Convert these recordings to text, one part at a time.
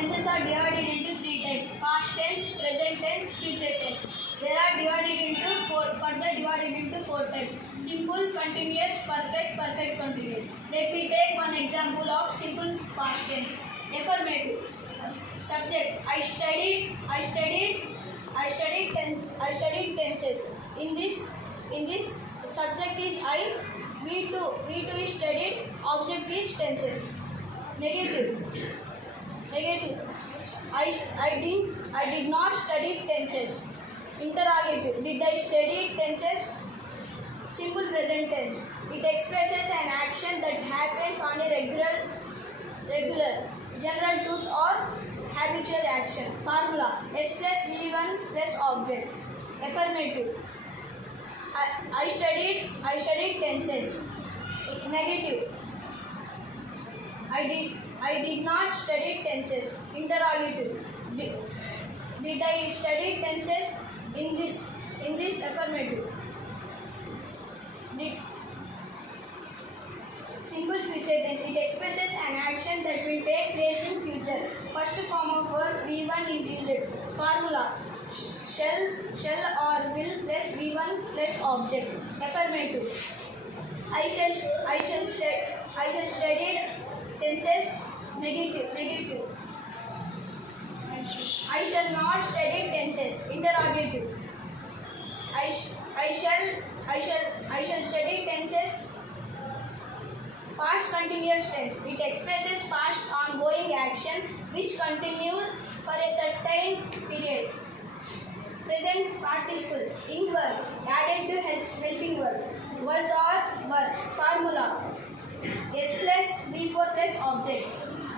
tenses are divided into three types: past tense, present tense, future tense. They are further divided into four types: simple, continuous, perfect, perfect continuous. Let me take one example of simple past tense. Affirmative. Subject: I studied tenses. In this subject is I. We two is studied. Object is tenses. Negative. I did not study tenses. Interrogative. Did I study tenses? Simple present tense. It expresses an action that happens on a regular, general truth or habitual action. Formula: S plus V1 plus object. Affirmative. I studied tenses. Negative. I did not study tenses. Interrogative. Did I study tenses? In this affirmative. Simple future tense. It expresses an action that will take place in future. First form of verb V1 is used. Formula: shall or will plus V1 plus object. Affirmative. I shall study tenses. Negative. I shall not study tenses. Interrogative. I shall study tenses. Past continuous tense. It expresses past ongoing action which continued for a certain period. Present participle. Ing verb added to helping verb. Was or were. Formula: S plus V4 plus object.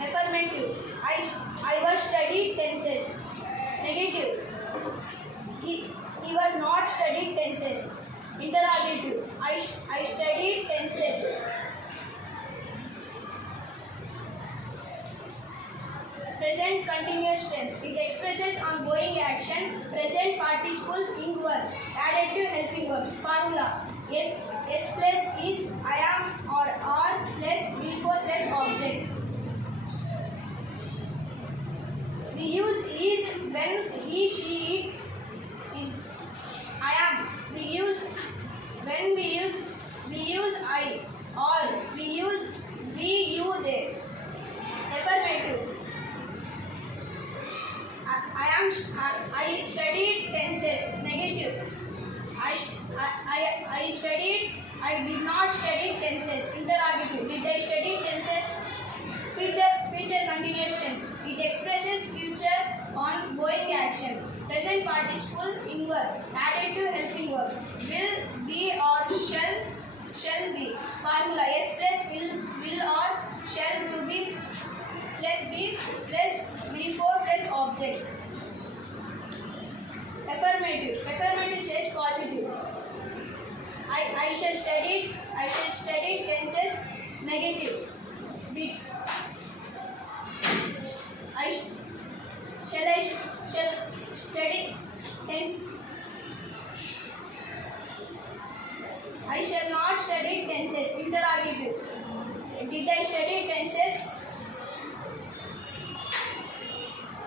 Affirmative. I was studied tenses. Negative. He was not studied tenses. Interrogative. I studied tenses. Present continuous tense. It expresses ongoing action. Present participle ing verb added to helping verbs. Formula: S plus is I am or are plus V4 plus object. We use is when he, she, it is I am. We use I, or we use we, you, they. Affirmative. I studied tenses. Negative. I studied. I did not study tenses. Interrogative. Did I study tenses? Future continuous tense. It expresses future ongoing action. Present participle ing verb added to helping verb. Will, be or shall be. Formula: S plus will or shall to be plus be plus V4 plus object. Affirmative says positive. I shall study tenses. Negative. Shall study tense. I shall not study tenses. Interrogative. Did I study tenses?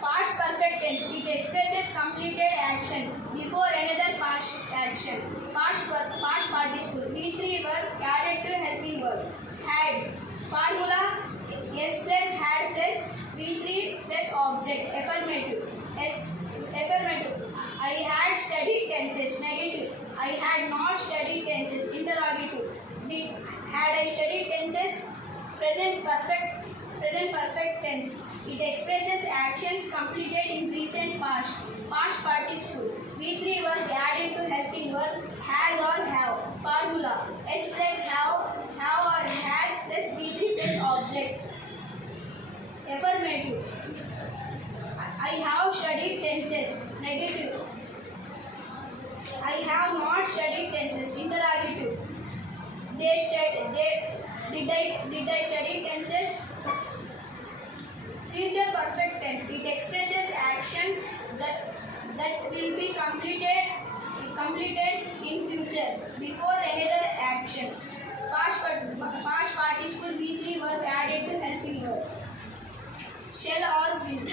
Past perfect tense. It expresses completed action before another past action. Past participle. V3 verb added to helping verb. Had. Formula: S plus had plus V3 plus object. Affirmative. Affirmative. I had studied tenses. Negative. I had not studied tenses. Interrogative. Had I studied tenses? Present perfect tense. It expresses actions completed in recent past. Past participle. V3 verb added to helping verb. Has or have. Formula: S plus have or has plus V3 plus object. Affirmative. I have studied tenses. Negative. I have not studied tenses. Interrogative. Did I study tenses? Future perfect tense. It expresses action that will be completed in future before another action. Past participle V3 verb added to helping verb. Shall or will.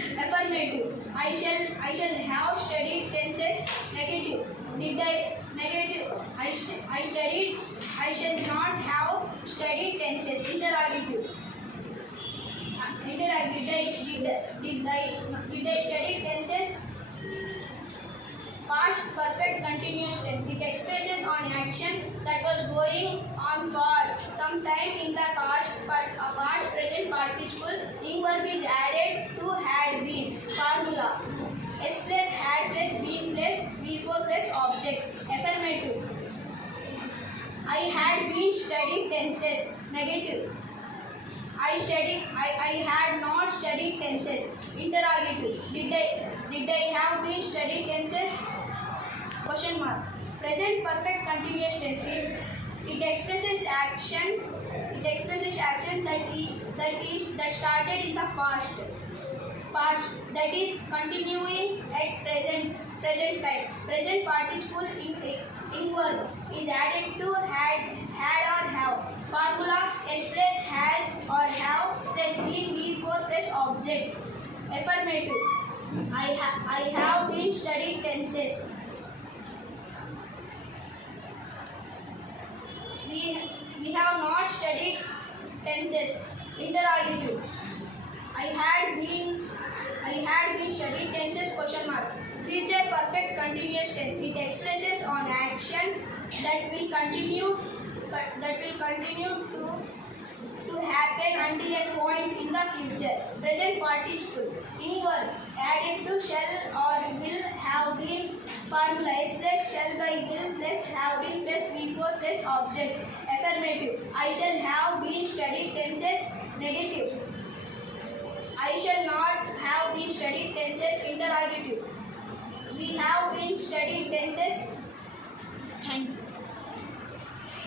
I shall have studied tenses. Negative. Did I? Negative. I studied. I shall not have studied tenses. Interrogative. Interrogative. Did I study tenses? Past perfect continuous tense. It expresses an action that was going on for some time in the past, but a past present participle ing verb is added to had been. Formula. S plus had plus been plus before plus object. Affirmative. I had been studied tenses. Negative. I had not studied tenses. Interrogative. Did I have been studied tenses? Question mark. Present perfect continuous tense. It expresses action. It expresses action that started in the past. Past that is continuing at present time. Present participle in verb is added to had or have. Formula S plus has or have plus been before plus object. Affirmative. I have been studied tenses. We have not studied tenses. Interrogative. I had been studied tenses. Question mark. Future perfect continuous tense. It expresses an action that will continue to happen until a point in the future. Present participle ing verb added to shall or will have been. Formula S plus shall by will plus have been plus before plus object. Affirmative. I shall have been studied tenses. Negative. I shall not have been studied tenses. Interrogative. We have been studied tenses.